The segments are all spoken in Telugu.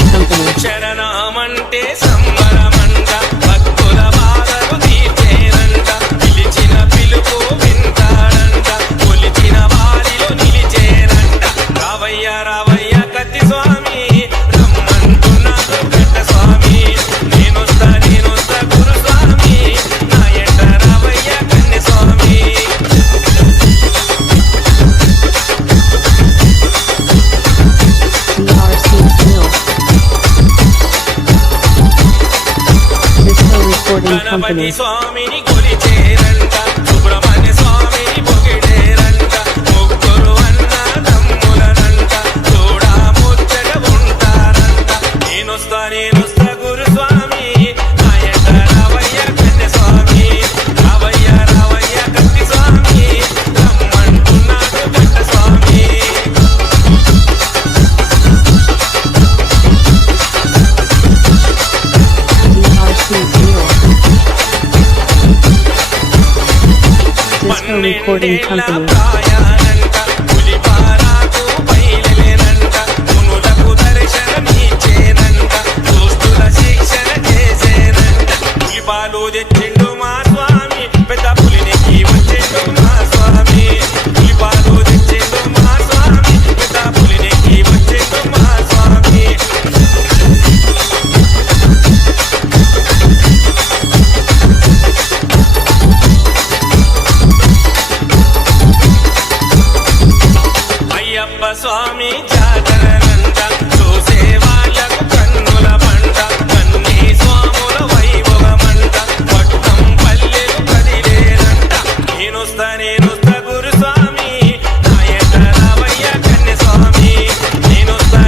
Recording Company. శరణమంటే సంబరమంట భక్తుల బాధలు తీర్చేనంట పిలిచిన పిలుపు వింటాడంట కొలిచిన వారిలో నిలిచేనంట రావయ్య రావయ్య కత్తి స్వామి రమ్మంటున్నాడు కట్ట స్వామి నేనొస్తా గురు స్వామి నా ఎంట రావయ్య కన్నె స్వామి CRC Mill. Disco Recording Ganapati Company. స్వామిని కొలిచేరంట సుబ్రహ్మణ్య స్వామిని పొగిడేరంట ముగ్గురు అన్న తమ్ములనంట చూడా ముచ్చట ఉంటారంట నేనొస్తా గురు స్వామి నా ఎంట రావయ్య కన్నె స్వామి రావయ్య కత్తి స్వామి రమ్మంటున్నాడు కట్ట స్వామి DRC Mill. Disco Recording Company. ప్రాయానంట పులిపారాకు బయలుదేరంట మునులకు దర్శనమిచ్చేనంట దోస్తుల శిక్షణ చేసేనంట పులిపాలు తెచ్చిండు మా స్వామి పెద్ద పులినికి వచ్చిండు మా స్వామి పులిపాలు తెచ్చిండు మా స్వామి పెద్ద పులినికి వచ్చిండు మా స్వామి అయ్యప్ప స్వామి జాతరనంట చూసే వాళ్ళకు కన్నుల పంట కన్నీ స్వాముల వైభవమంట పట్టం పల్లెలు కదిలేనంట నేనొస్తా గురు స్వామి నా ఎంట రావయ్య కన్నె స్వామి నేనొస్తా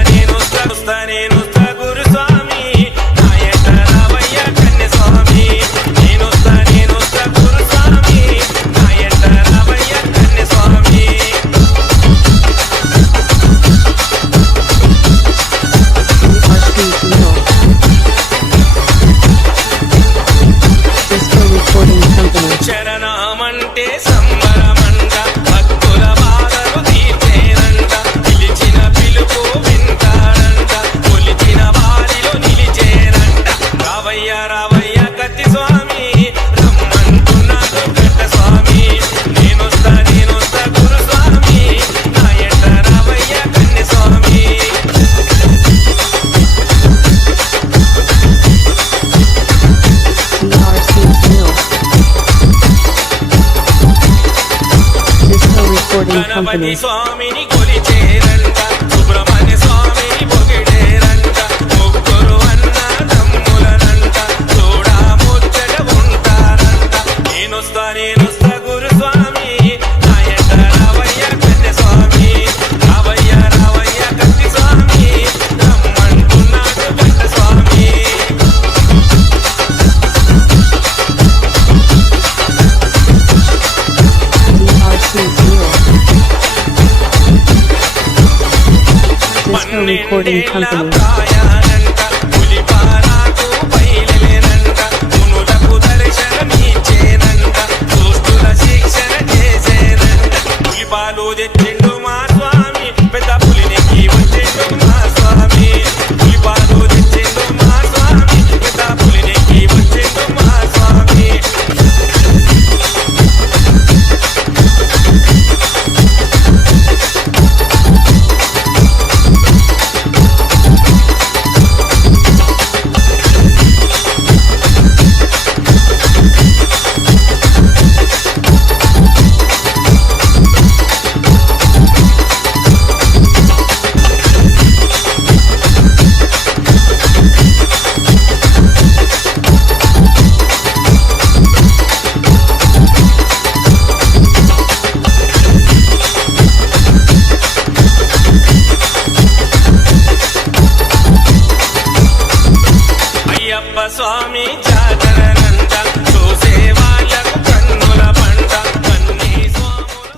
గురు స్వామి నా ఎంట రావయ్య కన్నె స్వామి నేనొస్తా గురు స్వామి నా ఎంట రావయ్య కన్నె స్వామి DRC Mill. Disco Recording Company. శరణమంటే సంబరమంట భక్తుల బాధలు తీర్చేనంట పిలిచిన పిలుపు వింటాడంట కొలిచిన వారిలో నిలిచేనంట రావయ్య కత్తి స్వామి రమ్మంటున్నాడు కట్ట స్వామి నేనొస్తా గురు స్వామి నా ఎంట రావయ్య కన్నె స్వామి DRC Mill. Disco Recording Ganapati Company. స్వామిని కొలిచేరంట సుబ్రహ్మణ్య స్వామిని పొగిడేరంట ముగ్గురు అన్న తమ్ములనంట చూడా ముచ్చట ఉంటారంట నేనొస్తా గురు స్వామి నా ఎంట రావయ్య కన్నె స్వామి రావయ్య కత్తి స్వామి రమ్మంటున్నాడు కట్ట స్వామి DRC Mill. Disco Recording Company. ప్రాయానంట పులిపారాకు బయలుదేరంట మునులకు దర్శనమిచ్చేనంట దోస్తుల శిక్షణ చేసేనంట పులిపాలు తెచ్చిండు మా స్వామి పెద్ద పులినికి వచ్చిండు మా స్వామి పులిపాలు తెచ్చిండు మా స్వామి పెద్ద పులినికి వచ్చిండు మా స్వామి అయ్యప్ప స్వామి జాతరనంట చూసే వాళ్ళకు కన్నుల పంట కన్నీ స్వాములు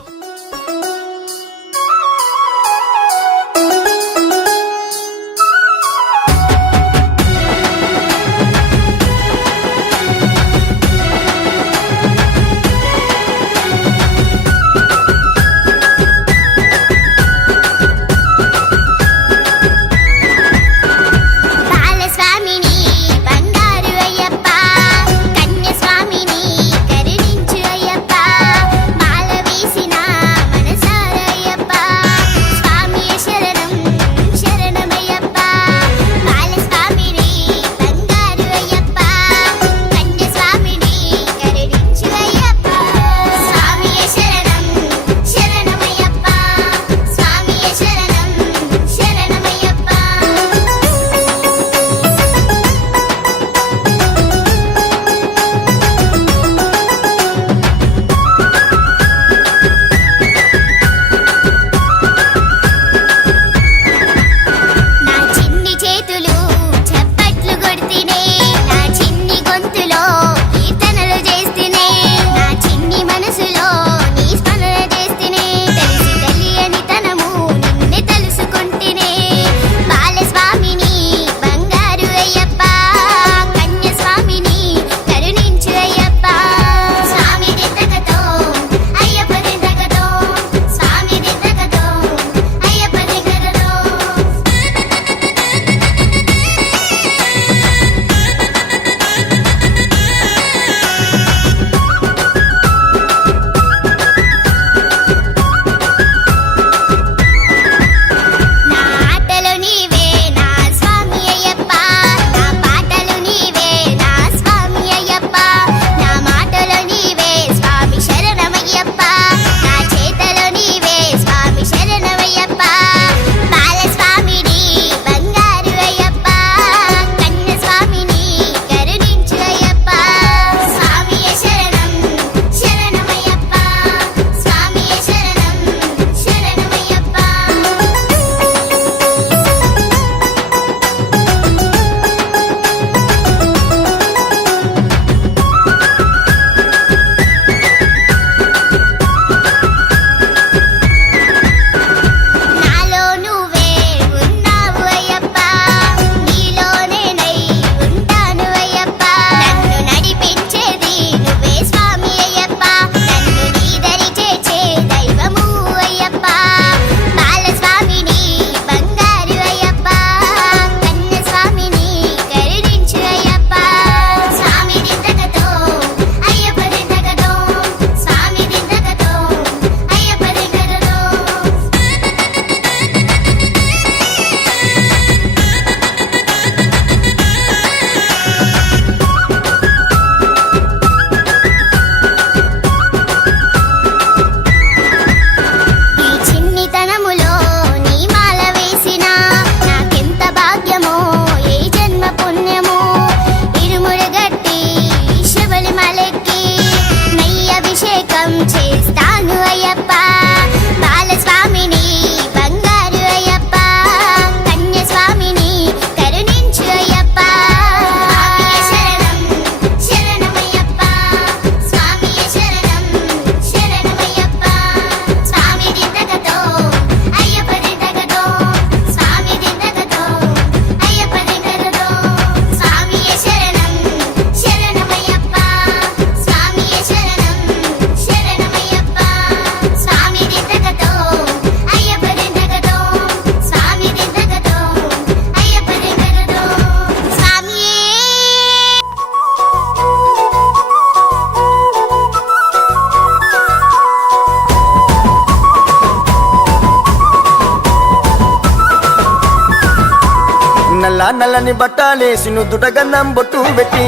నల్లని బట్టాలేసి నుదుట గంధం బొట్టు పెట్టి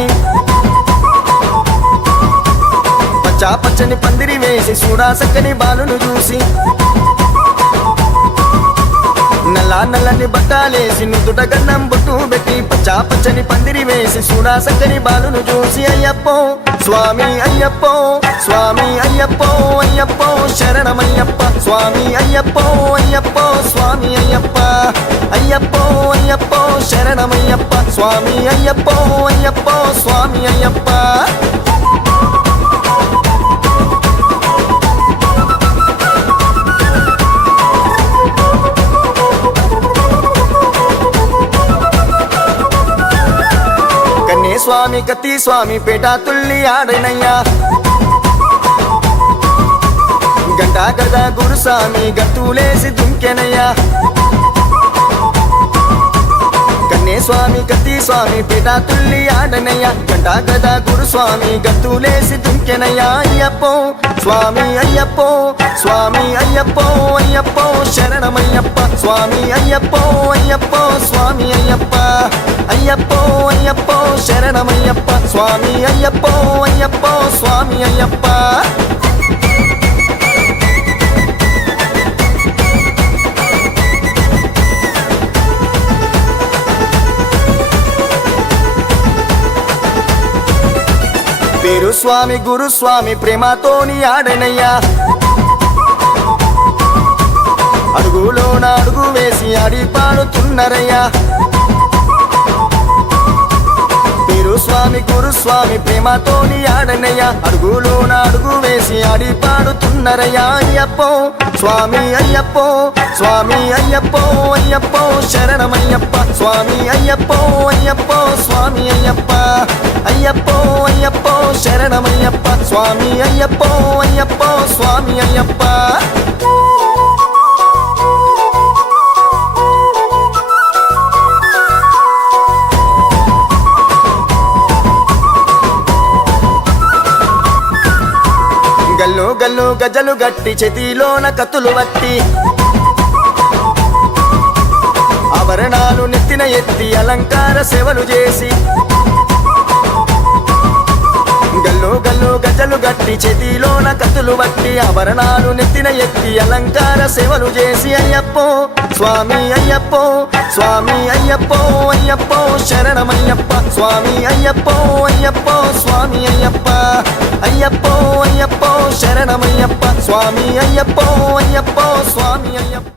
పచ్చా పచ్చని పందిరి వేసి చూడా సక్కని బాలును చూసి నల్లని బట్టాలేసి నుదుట గంధం బొట్టు పెట్టి పచ్చా పచ్చని పందిరి వేసి చూడా సక్కని బాలును చూసి అయ్యప్పో స్వామి అయ్యప్పో స్వామి అయ్యప్పో అయ్యప్పో శరణమయ్యప్ప స్వామి అయ్యప్పో అయ్యప్పో స్వామి అయ్యప్ప అయ్యప్పో అయ్యప్పో శరణమయ్యప్ప స్వామి అయ్యప్పో అయ్యప్పో స్వామి అయ్యప్ప స్వామి కత్తి స్వామి పేట తుల్లి ఆడనయ్యా గంటా గద గురుస్వామి గంతులేసి దుంకెనయ్యా కన్నే స్వామి కత్తి స్వామి పేట తుల్లి ఆడనయ్యా గంటా గద గురుస్వామి గంతులేసి దుంకెనయ్యా అయ్యప్పో స్వామి అయ్యప్పో స్వామి అయ్యప్పో అయ్యప్పో శరణమయ్యప్ప స్వామి అయ్యప్పో అయ్యప్పో స్వామి అయ్యప్ప అయ్యప్పో అయ్యప్పో శరణమయ్యప్ప స్వామి అయ్యప్పో అయ్యప్పో స్వామి అయ్యప్ప పేరు స్వామి గురుస్వామి ప్రేమతోని ఆడనయ్యా అడుగులోన అడుగు వేసి ఆడి పాడుతున్నరయ్యా పేరు స్వామి గురుస్వామి ప్రేమతోని ఆడనయ్యా అడుగులోన అడుగు వేసి ఆడి పాడుతున్నరయ్యా అయ్యప్పో స్వామి అయ్యప్పో స్వామి అయ్యప్పో అయ్యప్పో శరణమయ్యప్ప స్వామి అయ్యప్పో అయ్యప్పో స్వామి అయ్యప్ప అయ్యప్పో అయ్యప్పో శరణమయ్యప్ప స్వామి అయ్యప్పో అయ్యప్పో స్వామి అయ్యప్ప గల్లు గల్లు గజలు గట్టి చేతిలోన కత్తులు వట్టి ఆభరణాలు నెత్తిన ఎత్తి అలంకార సేవలు చేసి గల్లు గల్లు గజలు గట్టి చేతిలోన కత్తులు వట్టి ఆభరణాలు నెత్తిన ఎత్తి అలంకార సేవలు చేసి అయ్యప్పో స్వామి అయ్యప్పో స్వామి అయ్యప్పో అయ్యప్పో శరణమయ్యప్ప స్వామి అయ్యప్పో అయ్యప్పో స్వామి అయ్యప్ప అయ్యప్పో అయ్యప్పో శరణమయ్యప్ప స్వామి అయ్యప్పో అయ్యప్పో స్వామి అయ్యప్ప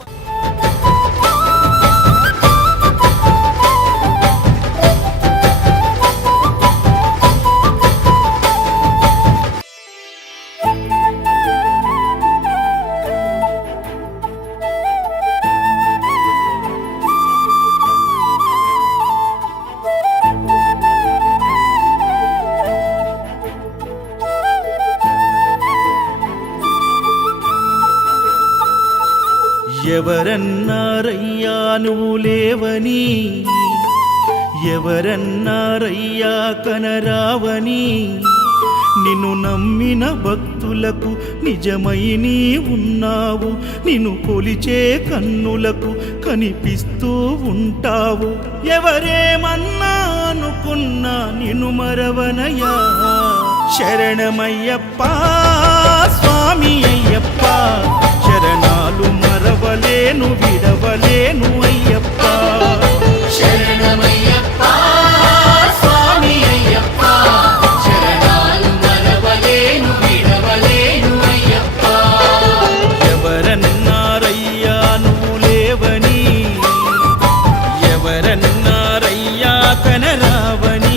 ఎవరన్నారయ్యా నువ్వు లేవని ఎవరన్నారయ్యా కనరావని నిన్ను నమ్మిన భక్తులకు నిజమై నీ ఉన్నావు నిన్ను కొలిచే కన్నులకు కనిపిస్తూ ఉంటావు ఎవరేమన్నా అనుకున్నా నిన్ను మరవనయ్యా శరణమయ్యప్ప స్వామి అయ్యప్ప శరణాలు మరవలేను విడవలేను అయ్యప్ప శరణమయ్యప్ప స్వామి అయ్యప్ప శరణాలు మరవలేను విడవలేను అయ్యప్ప ఎవరన్నారయ్యా నువ్వు లేవని ఎవరన్నారయ్యా కనరావని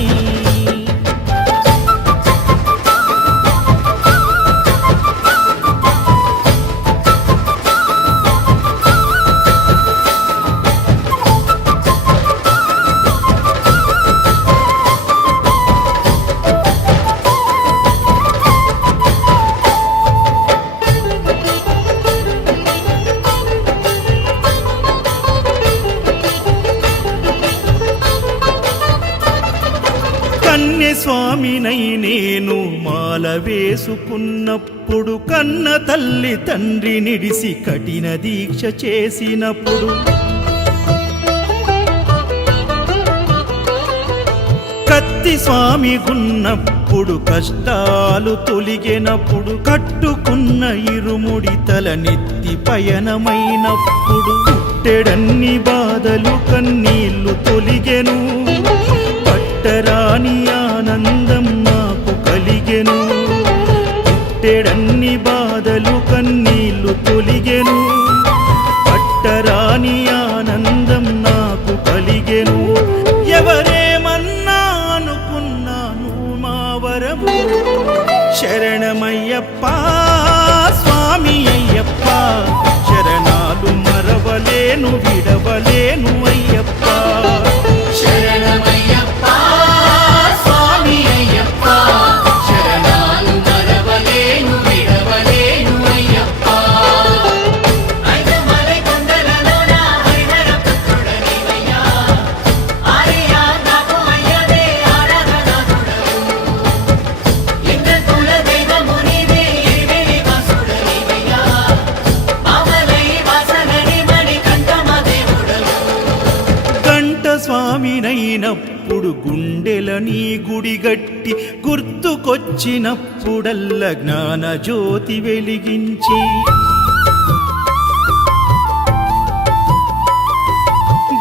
స్వామినై నేను మాల వేసుకున్నప్పుడు కన్న తల్లి తండ్రి నిడిసి కఠిన దీక్ష చేసినప్పుడు గణపతి స్వామి గున్నప్పుడు కష్టాలు తొలిగెనప్పుడు కట్టుకున్న ఇరుముడి తల నెత్తి పయనమైనప్పుడు పుట్టెడన్ని బాధలు కన్నీళ్లు తొలిగెను పట్టరాని ఆనందం నాకు కలిగెను పుట్టెడన్ని బాధలు కన్నీళ్లు తొలిగెను పట్టరాని ఆనందం నాకు కలిగెను ఎవరేమన్నా అనుకున్నాను మా వరము శరణమయ్యప్ప స్వామి అయ్యప్ప శరణాలు మరవలేను విడవలేను అయ్యప్ప శరణమయ్యప్ప స్వామి అయ్యప్ప శరణాలు మరవలేను విడవలేను అయ్యప్ప ఐదుమలై కొండలలోన హరిహర పుత్రుడనివయ్యా ఆర్యా నాకు అయ్యవే ఆరాధనాథుడవు ఇంద్ర కుల దైవము నీవే ఎరివెలి వాసుడనివయ్యా మామలై వాసనని మణికంఠమ దేవుడవు గంట స్వామినైనప్పుడు గుండెల నీ గుడిగట్టి గుర్తుకొచ్చినప్పుడల్ల జ్ఞాన జ్యోతి వెలిగించి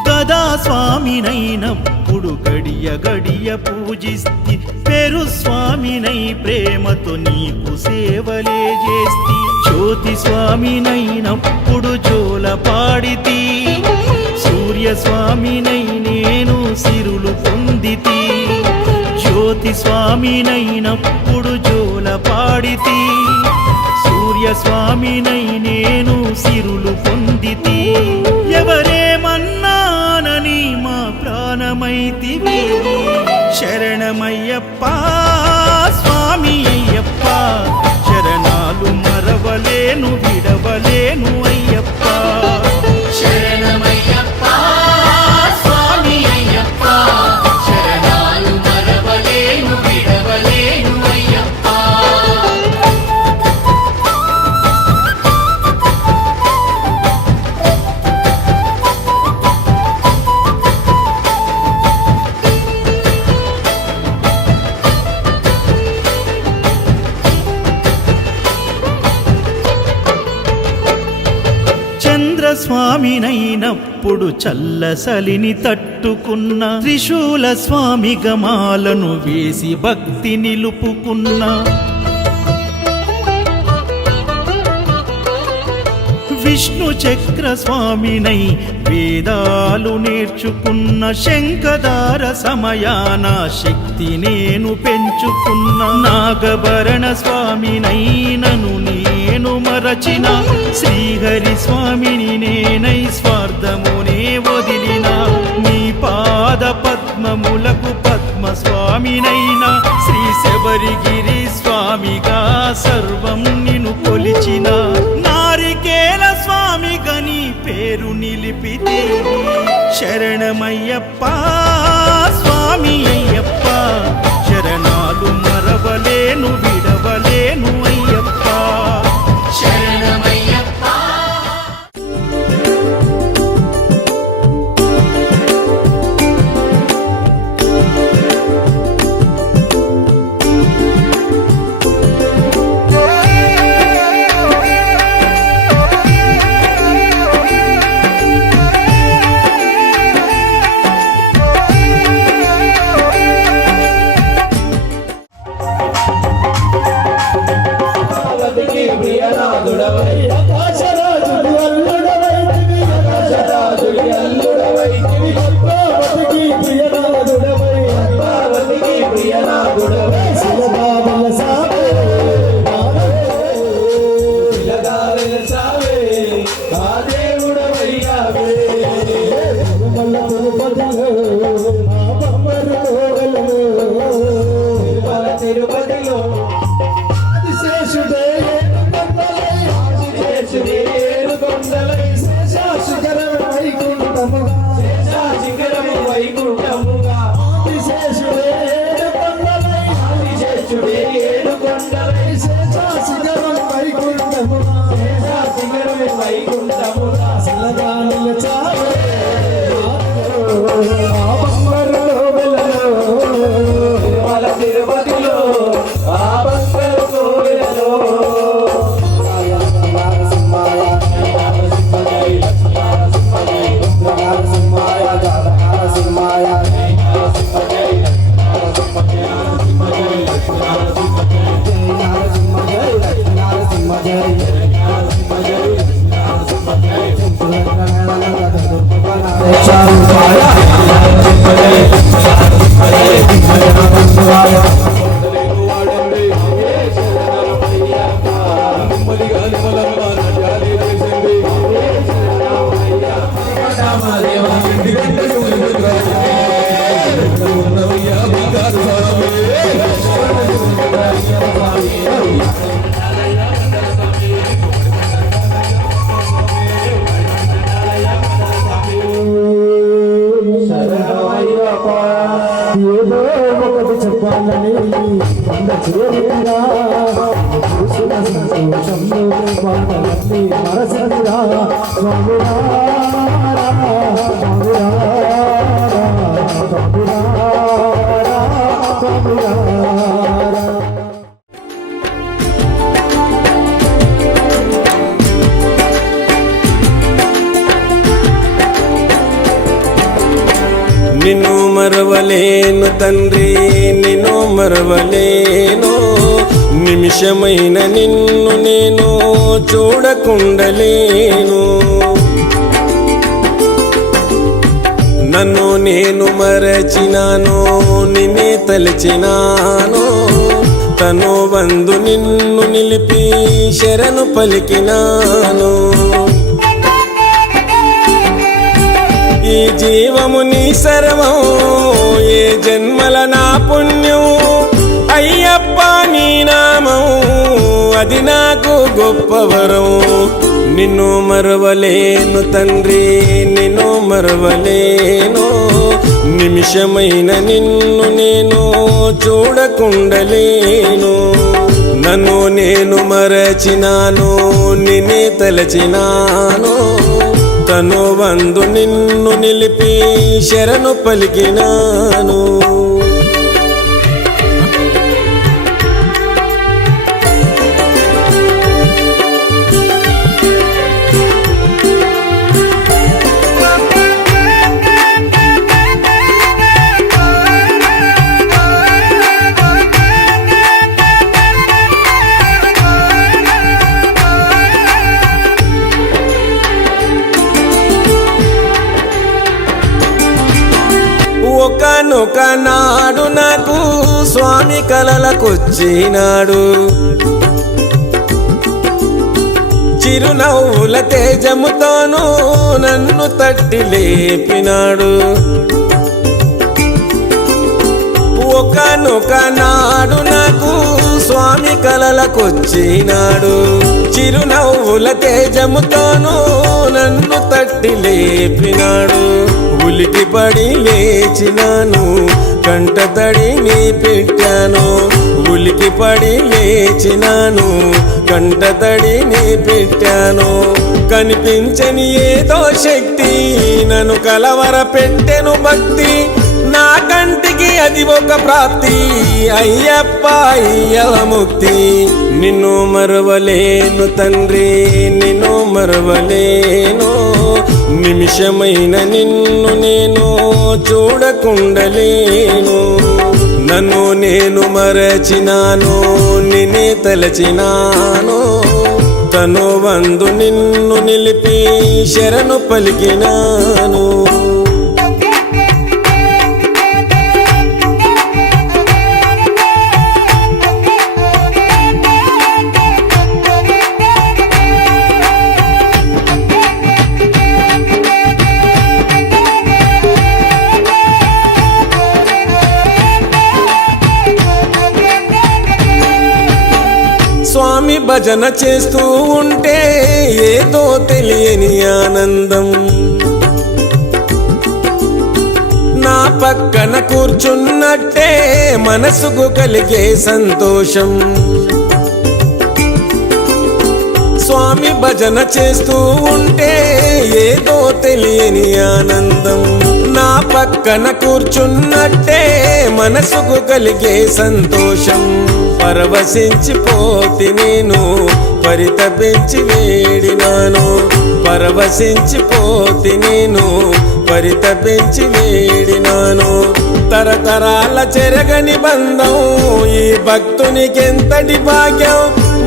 గదా స్వామినైనప్పుడు గడియ గడియ పూజిస్తి పేరు స్వామినై ప్రేమతో నీకు సేవలే చేస్తి జ్యోతి స్వామినైనప్పుడు జోల పాడితి సూర్య స్వామినై నేను సిరులు పొందితి జ్యోతి స్వామినైనప్పుడు జోల పాడితి సూర్య స్వామినై నేను సిరులు పొందితి ఎవరేమన్నానని మా ప్రాణమైతివి శరణమయ్యప్ప స్వామి అయ్యప్ప శరణాలు మరవలేను విడవలేను అయ్యప్ప శరణమయ్యప్ప స్వామి అయ్యప్ప శరణాలు మరవలేను విడవలేను అయ్యప్ప చంద్రస్వామినైనప్పుడు చల్లసలిని తట్టుకున్న త్రిశూల స్వామి గమాలను వేసి భక్తి నిలుపుకున్న విష్ణు చక్ర స్వామినై వేదాలు నేర్చుకున్న శంఖదార సమయాన శక్తి నేను పెంచుకున్న నాగభరణ స్వామినై నను నేను మరచిన శ్రీహరి స్వామిని నేనై స్వార్థమునే వదిలిన నీ పాద పద్మములకు పద్మ స్వామినైనా శ్రీ శబరిగిరి స్వామిగా సర్వం నిన్ను కొలిచిన నారికేల స్వామిగా నీ పేరు నిలిపితే శరణమయ్యప్ప స్వామి అయ్యప్ప శరణాలు మరవలేను విడవలేను అయ్యప్ప శరణమయ్యప్ప ఏదో ఒకటి చెప్పాలని కొండ చేరిరా చూసిన సంతోషంలో బాధలన్నీ మరసనిరా స్వామిరా స్వామిరా స్వామిరా స్వామిరా నిన్ను మరవలేను తండ్రి నిన్ను మరవలేను నిమిషమైన నిన్ను నేను చూడకుండలేను నన్ను నేను మరచినాను నిన్నే తలచినాను తను వందు నిన్ను నిలిపి శరణు పలికినాను ఈ జీవము నీ సర్వం ఏ జన్మల నా పుణ్యం అయ్యప్ప నీ నామం అది నాకు గొప్ప వరం నిన్ను మరవలేను తండ్రి నిన్ను మరవలేను నిమిషమైన నిన్ను నేను చూడకుండలేను నన్ను నేను మరచినాను నిన్నే తలచినాను తను వందు నిన్ను నిలిపి శరణు పలికినాను ఒకనొక నాడు నాకు స్వామి కలలకొచ్చినాడు చిరునవ్వుల తేజముతోనూ నన్ను తట్టి లేపినాడు ఒకనొక నాడు నాకు స్వామి కలలకొచ్చినాడు చిరునవ్వుల తేజముతోనూ నన్ను తట్టి లేపినాడు ఉలికి పడి లేచినాను కంట తడిని పెట్టాను ఉలికి పడి లేచినాను కంట తడిని పెట్టాను కనిపించని ఏదో శక్తి నన్ను కలవర పెట్టెను భక్తి నా కంటికి అది ఒక ప్రాప్తి అయ్యప్ప అయ్యవ ముక్తి నిన్ను మరవలేను తండ్రి నిన్ను మరవలేను నిమిషమైన నిన్ను నేను చూడకుండలేను నన్ను నేను మరచినాను నిన్నే తలచినాను తను వందు నిన్ను నిలిపి శరణు పలికినాను స్వామి భజన చేస్తూ ఉంటే ఏదో తెలియని ఆనందం నా పక్కన కూర్చున్నట్టే మనసుకు కలిగే సంతోషం స్వామి భజన చేస్తూ ఉంటే ఏదో తెలియని ఆనందం నా పక్కన కూర్చున్నట్టే మనసుకు కలిగే సంతోషం పరవశించిపోతి నేను పరితపించి వేడినాను పరవశించిపోతి నేను పరితపించి వేడినాను తరతరాల చెరగని బంధం ఈ భక్తునికెంతటి భాగ్యం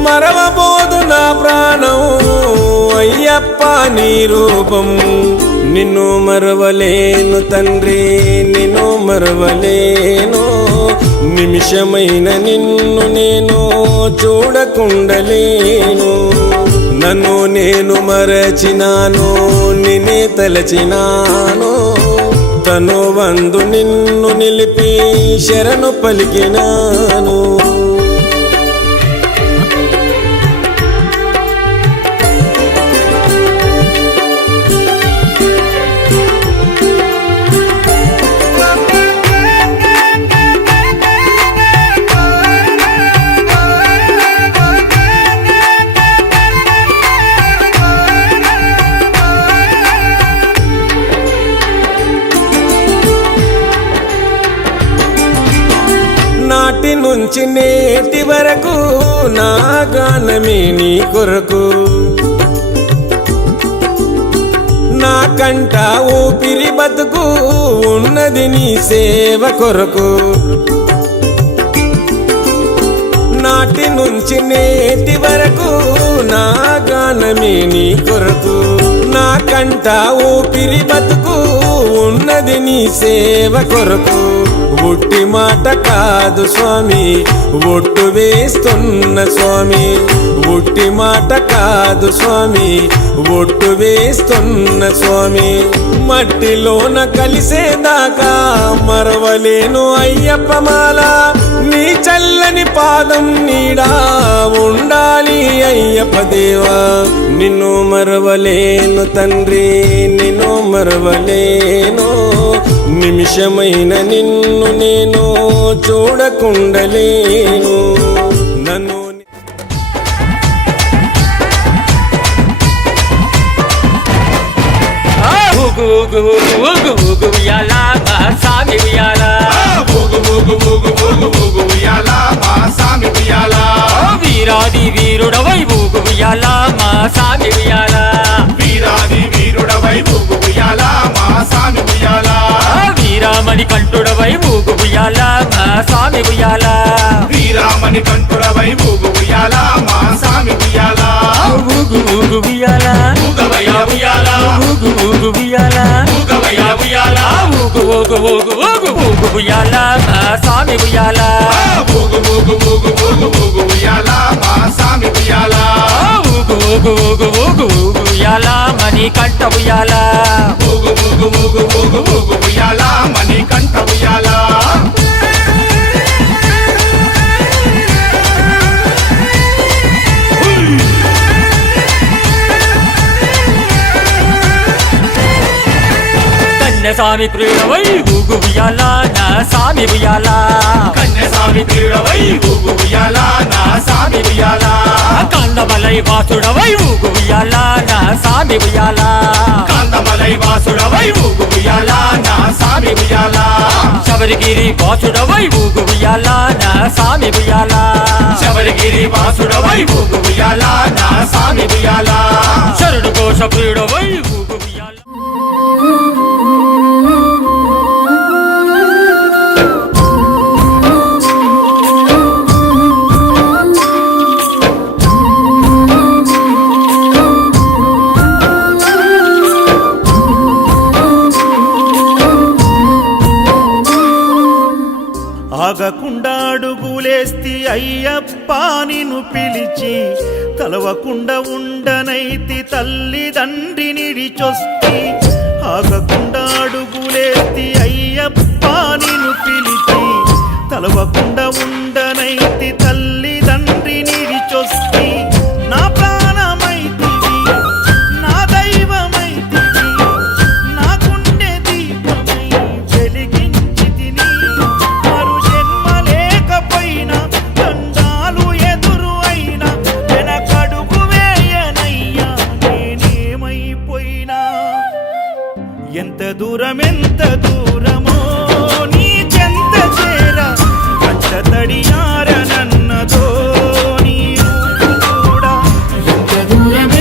మరవబోదు నా ప్రాణం అయ్యప్ప నీ రూపం నిన్ను మరవలేను తండ్రి నిన్ను మరవలేను నిమిషమైన నిన్ను నేను చూడకుండలేను నన్ను నేను మరచినాను నిన్నే తలచినాను తను వందు నిన్ను నిలిపి శరణు పలికినాను నాటి నుంచి నేటి వరకు నా గానమే నీ కొరకు నా కంట ఊపిరి బతుకు ఉన్నది నీ సేవ కొరకు నాటి నుంచి నేటి వరకు నా గానమే నీ కొరకు నా కంట ఊపిరి బతుకు ఉన్నది నీ సేవ కొరకు ఒట్టి మాట కాదు స్వామి ఒట్టు వేస్తున్న స్వామి ఒట్టి మాట కాదు స్వామి ఒట్టు వేస్తున్న స్వామి మట్టిలోన కలిసేదాకా మరవలేను అయ్యప్ప మాల నీ చల్లని పాదం నీడా ఉండాలి అయ్యప్ప దేవా నిన్ను మరవలేను తండ్రి నిన్ను మరవలేను నిమిషమైన నిన్ను నేను చూడకుండలేను నన్ను ఊగు ఊగు ఊగు ఊగు ఊగు ఉయ్యాల మా సామి ఉయ్యాల ఊగు ఊగు ఊగు ఊగు ఊగు ఉయ్యాల మా సామి ఉయ్యాల వీరాది వీరుడవై ఊగు ఉయ్యాల మా సామి ఉయ్యాల వీరాది వీరుడవై ఊగు ఉయ్యాల మా సామి ఉయ్యాల వీరామణి కంఠుడవై ఊగు ఉయ్యాల మా సామి ఉయ్యాల వీరామణి కంఠుడవై ఊగు ఉయ్యాల మా సామి ఉయ్యాల ఊగు ఊగు ఉయ్యాల ఊగవయ్యా ఉయ్యాల ఊగు ఊగు ఉయ్యాల ఊగవయ్యా ఉయ్యాల ఊగు ఊగు ఊగు ఊగు ఊగు ఉయ్యాల మా సామి ఉయ్యాల ఊగు ఊగు ఊగు ఊగు ఊగు ఉయ్యాల మా సామి ఉయ్యాల ఊగు ఊగు ఊగు ఊగు ఊగు ఉయ్యాల మణి కంఠ ఉయ్యాల ఊగు ఊగు ఊగు ఊగు ఊగు ఉయ్యాల మణి కంఠ ఉయ్యాల కన్యస్వామి ప్రియుడవై ఊగు ఉయ్యాల నా సామి ఉయ్యాల కన్యస్వామి ప్రియుడవై ఊగు ఉయ్యాల నా సామి ఉయ్యాల కందమలై వాసుడవై ఊగు ఉయ్యాల నా సామి ఉయ్యాల కాంతమలై వాసుడవై ఊగు ఉయ్యాల నా సామి ఉయ్యాల శబరిగిరి వాసుడవై ఊగు ఉయ్యాల నా సామి ఉయ్యాల శబరిగిరి వాసుడవై ఊగు ఉయ్యాల నా సామి ఉయ్యాల శరణు ఘోష ప్రియుడవై ఊగు ఉయ్యాల ఆగకుండా అడుగులేస్తి అయ్యప్ప నిన్ను పిలిచి కలవకుండా ఉండనైతి తల్లిదండ్రి నిడిచొస్తి ఆగకుండా అడుగులేస్తి అయ్యప్ప నిన్ను పిలిచి కలవకుండా ఉండనైతి తల్లిదండ్రి నిడిచొస్తి నా ప్రాణమైతివి నా దైవమైతివి నా గుండె దీపమై వెలిగించి తిని మరు జన్మ లేకపోయినా దండాలు ఎదురు అయినా వెనకడుగు వేయనయ్యా నేనేమైపోయినా ఎంత దూరమో నీ చెంత చేర కంట తడియారనన్నదో నీ రూపు కూడా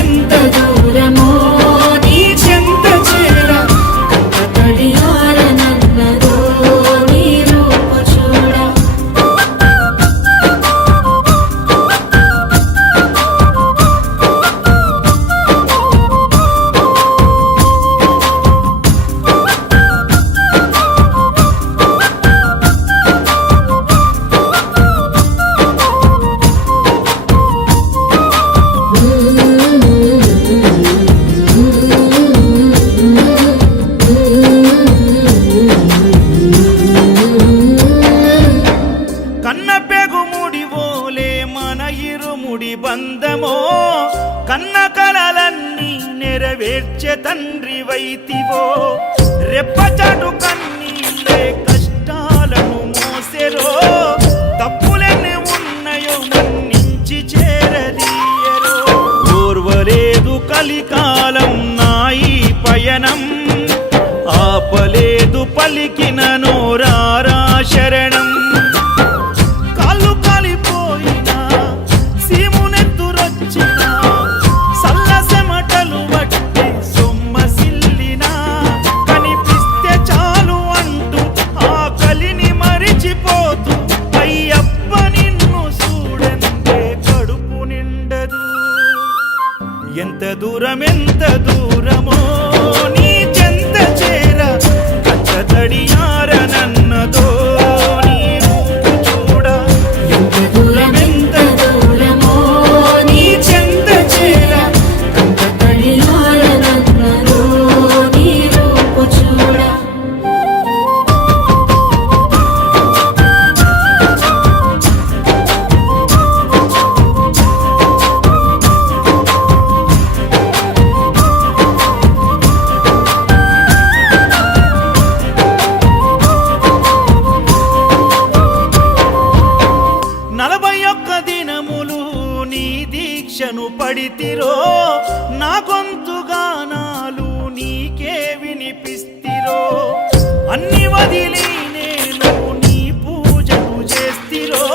ఎంత దూరమో నీ చెంత చేర కంట తడియారనన్నదో నీ రూపు చూడ కన్న పెగుముడి ఓలే మన ఇరుముడి బంధమో కన్న కలలన్నీ నెరవేర్చే తండ్రి వైతివో రెప్పచాటు కన్నీళ్ళే కష్టాలను మోసెరో తప్పులెన్ని ఉన్నాయో మన్నించి చేరదీయరో ఓర్వలేదు కలికాలం నాయి పయనం ఆపలేదు పలికిన నోరారా శరణం దూరమెంత దూరమో నీ చెంత చేర కచ్చతడియారనన్నదో నీ రూపు చూడ ఎంత దూరమెంత దూరమో నీ చెంత చేర కంట తడియారనన్నదో నీ రూపు చూడ నలభై ఒక్క దినములు నీ దీక్షను పడితిరో నా గొంతు గానాలు నీకే వినిపిస్తిరో అన్ని వదిలి నేను నీ పూజను చేస్తిరో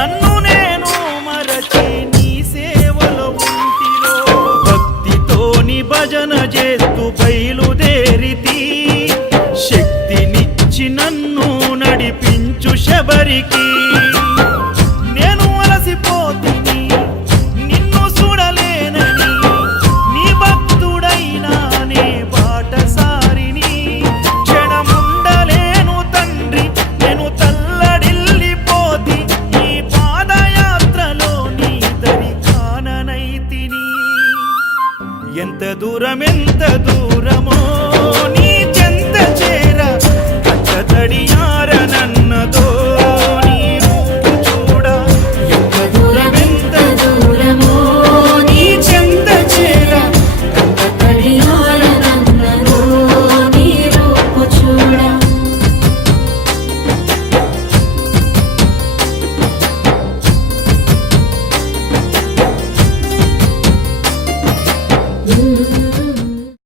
నన్ను నేను మరచి నీ సేవలో ఉంటిరో భక్తితో నీ భజన చేస్తూ బయలుదేరితి శక్తినిచ్చి నన్ను నడిపించు శబరికి